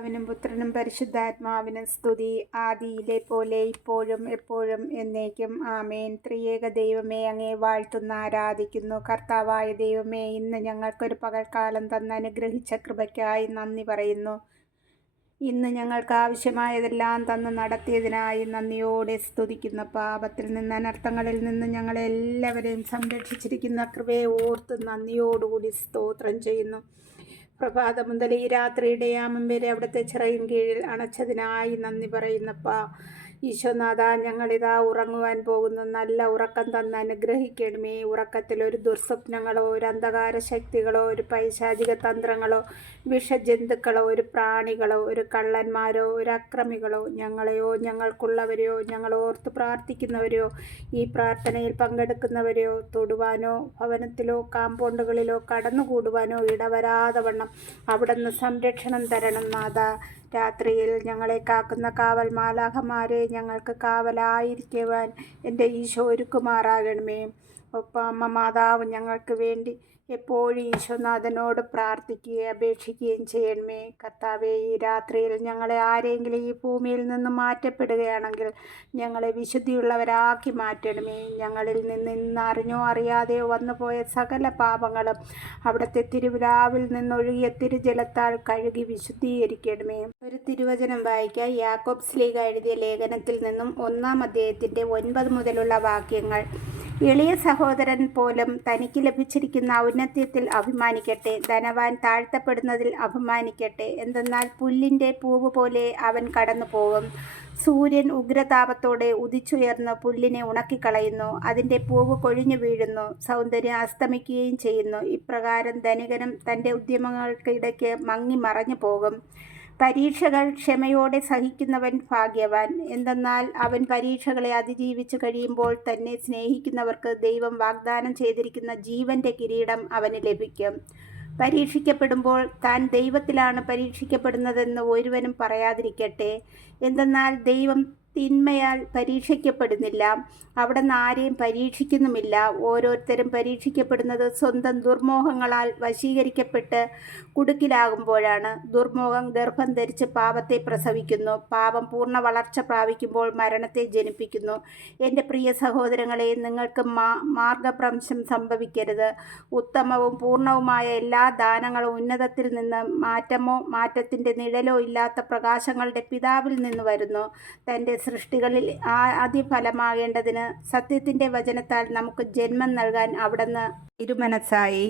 പിതാവിനും പുത്രനും പരിശുദ്ധാത്മാവിനും സ്തുതി, ആദിയിലെ പോലെ ഇപ്പോഴും എപ്പോഴും എന്നേക്കും ആമേൻ. ത്രിയേക ദൈവമേ, അങ്ങേ വാഴ്ത്തുന്ന ആരാധിക്കുന്നു. കർത്താവായ ദൈവമേ, ഇന്ന് ഞങ്ങൾക്കൊരു പകൽക്കാലം തന്ന് അനുഗ്രഹിച്ച കൃപയ്ക്കായി നന്ദി പറയുന്നു. ഇന്ന് ഞങ്ങൾക്ക് ആവശ്യമായതെല്ലാം തന്ന് നടത്തിയതിനായി നന്ദിയോടെ സ്തുതിക്കുന്നു. പാപത്തിൽ നിന്ന് അനർത്ഥങ്ങളിൽ നിന്ന് ഞങ്ങളെ എല്ലാവരെയും സംരക്ഷിച്ചിരിക്കുന്ന കൃപയെ ഓർത്ത് നന്ദിയോടുകൂടി സ്തോത്രം ചെയ്യുന്നു. പ്രഭാതം മുതൽ ഈ രാത്രിയുടെ യാമം വരെ അവിടുത്തെ ചിറയിൻ കീഴിൽ അണച്ചതിനായി നന്ദി പറയുന്നപ്പാ. ഈശോനാഥ, ഞങ്ങളിതാ ഉറങ്ങുവാൻ പോകുന്നു. നല്ല ഉറക്കം തന്ന് അനുഗ്രഹിക്കണമേ. ഉറക്കത്തിൽ ഒരു ദുർസ്വപ്നങ്ങളോ ഒരു അന്ധകാര ശക്തികളോ ഒരു പൈശാചിക തന്ത്രങ്ങളോ വിഷജന്തുക്കളോ ഒരു പ്രാണികളോ ഒരു കള്ളന്മാരോ ഒരു അക്രമികളോ ഞങ്ങളെയോ ഞങ്ങൾക്കുള്ളവരെയോ ഞങ്ങളോർത്ത് പ്രാർത്ഥിക്കുന്നവരെയോ ഈ പ്രാർത്ഥനയിൽ പങ്കെടുക്കുന്നവരെയോ തൊടുവാനോ ഭവനത്തിലോ കാമ്പൗണ്ടുകളിലോ കടന്നുകൂടുവാനോ ഇടവരാതെ വണ്ണം അവിടുന്ന് സംരക്ഷണം തരണം നാഥ. രാത്രിയിൽ ഞങ്ങളെ കാക്കുന്ന കാവൽ മാലാഖമാരെ ഞങ്ങൾക്ക് കാവലായിരിക്കുവാൻ എൻ്റെ ഈശോ ഒരുക്കുമാറാകണമേ. ഒപ്പം അമ്മ മാതാവ് ഞങ്ങൾക്ക് വേണ്ടി എപ്പോഴും ഈശോനാഥനോട് പ്രാർത്ഥിക്കുകയും അപേക്ഷിക്കുകയും ചെയ്യണമേ. കർത്താവേ, ഈ രാത്രിയിൽ ഞങ്ങളെ ആരെങ്കിലും ഈ ഭൂമിയിൽ നിന്ന് മാറ്റപ്പെടുകയാണെങ്കിൽ ഞങ്ങളെ വിശുദ്ധിയുള്ളവരാക്കി മാറ്റണമേ. ഞങ്ങളിൽ നിന്ന് ഇന്ന് അറിഞ്ഞോ അറിയാതെയോ വന്നുപോയ സകല പാപങ്ങളും അവിടുത്തെ തിരുവിലാവിൽ നിന്നൊഴുകിയ തിരുജലത്താൽ കഴുകി വിശുദ്ധീകരിക്കണമേ. ഒരു തിരുവചനം വായിക്കാം. യാക്കോബ് ശ്ലീഹ എഴുതിയ ലേഖനത്തിൽ നിന്നും 1-ാം അധ്യായത്തിൻ്റെ 9 മുതലുള്ള വാക്യങ്ങൾ. എളിയ സഹോദരൻ പോലും തനിക്ക് ലഭിച്ചിരിക്കുന്ന ഔന്നത്യത്തിൽ അഭിമാനിക്കട്ടെ, ധനവാൻ താഴ്ത്തപ്പെടുന്നതിൽ അഭിമാനിക്കട്ടെ. എന്തെന്നാൽ പുല്ലിൻ്റെ പൂവ് പോലെ അവൻ കടന്നു പോകും. സൂര്യൻ ഉഗ്രതാപത്തോടെ ഉദിച്ചുയർന്ന് പുല്ലിനെ ഉണക്കിക്കളയുന്നു, അതിൻ്റെ പൂവ് കൊഴിഞ്ഞു വീഴുന്നു, സൗന്ദര്യം അസ്തമിക്കുകയും ചെയ്യുന്നു. ഇപ്രകാരം ധനികനും തൻ്റെ ഉദ്യമങ്ങൾക്കിടയ്ക്ക് മങ്ങി മറഞ്ഞു പോകും. പരീക്ഷകൾ ക്ഷമയോടെ സഹിക്കുന്നവൻ ഭാഗ്യവാൻ. എന്തെന്നാൽ അവൻ പരീക്ഷകളെ അതിജീവിച്ചു കഴിയുമ്പോൾ തന്നെ സ്നേഹിക്കുന്നവർക്ക് ദൈവം വാഗ്ദാനം ചെയ്തിരിക്കുന്ന ജീവൻ്റെ കിരീടം അവന് ലഭിക്കും. പരീക്ഷിക്കപ്പെടുമ്പോൾ താൻ ദൈവത്തിലാണ് പരീക്ഷിക്കപ്പെടുന്നതെന്ന് ഒരുവനും പറയാതിരിക്കട്ടെ. എന്തെന്നാൽ ദൈവം തിന്മയാൽ പരീക്ഷിക്കപ്പെടുന്നില്ല, അവിടുന്ന് ആരെയും പരീക്ഷിക്കുന്നുമില്ല. ഓരോരുത്തരും പരീക്ഷിക്കപ്പെടുന്നത് സ്വന്തം ദുർമോഹങ്ങളാൽ വശീകരിക്കപ്പെട്ട് കുടുക്കിലാകുമ്പോഴാണ്. ദുർമോഹം ഗർഭം ധരിച്ച് പാപത്തെ പ്രസവിക്കുന്നു, പാപം പൂർണ്ണ വളർച്ച പ്രാപിക്കുമ്പോൾ മരണത്തെ ജനിപ്പിക്കുന്നു. എൻ്റെ പ്രിയ സഹോദരങ്ങളെ, നിങ്ങൾക്ക് മാർഗഭ്രംശം സംഭവിക്കരുത്. ഉത്തമവും പൂർണ്ണവുമായ എല്ലാ ദാനങ്ങളും ഉന്നതത്തിൽ നിന്ന് മാറ്റമോ മാറ്റത്തിൻ്റെ നിഴലോ ഇല്ലാത്ത പ്രകാശങ്ങളുടെ പിതാവിൽ നിന്ന് വരുന്നു. തൻ്റെ സൃഷ്ടികളിൽ ആദ്യഫലമാകേണ്ടതിന് സത്യത്തിൻ്റെ വചനത്താൽ നമുക്ക് ജന്മം നൽകാൻ അവിടുന്ന് ഇരുമനസ്സായി.